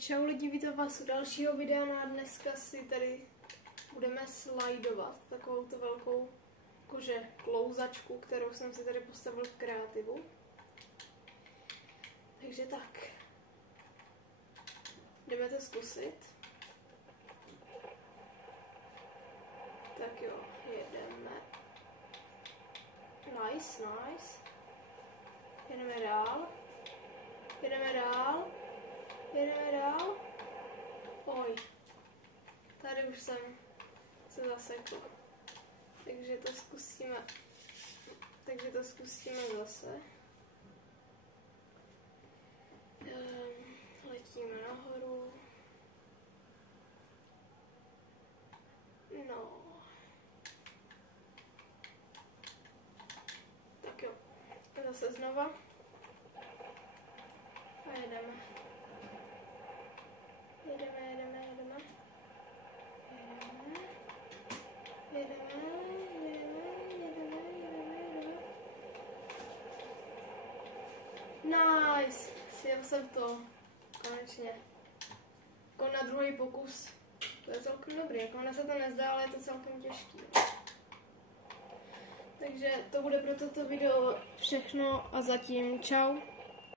čau lidi, vítám vás u dalšího videa. Na dneska si tady budeme slajdovat takovou tu velkou jakože klouzačku, kterou jsem si tady postavil v kreativu. Takže tak, jdeme to zkusit. Tak jo, jedeme. Nice, nice. Jedeme dál. Jedeme dál. Jedeme dál. Oj. Tady už jsem se zasekla. Takže to zkusíme. Zase. Letíme nahoru. No. Tak jo. Zase znova. A jedeme. Nice! Sjel jsem to. Konečně. Jako na druhý pokus. To je celkem dobrý. Jako ona se to nezdá, ale je to celkem těžký. Takže to bude pro toto video všechno a zatím čau.